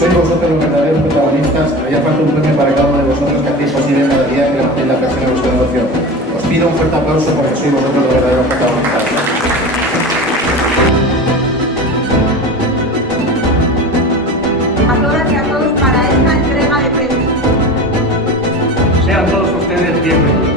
Sois vosotros los verdaderos protagonistas. Haría falta un premio para cada uno de vosotros que hacéis posible cada día que levantéis la presión a vuestro negocio. Os pido un fuerte aplauso porque sois vosotros los verdaderos protagonistas. A todas y a todos para esta entrega de premios. Sean todos ustedes bienvenidos.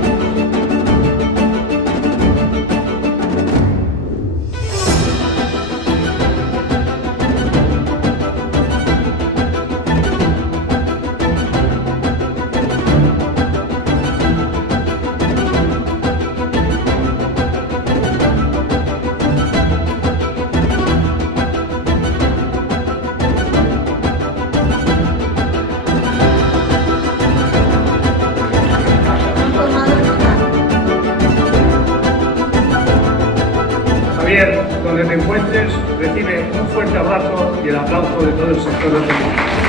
Javier, donde te encuentres, recibe un fuerte abrazo y el aplauso de todo el sector de turismo.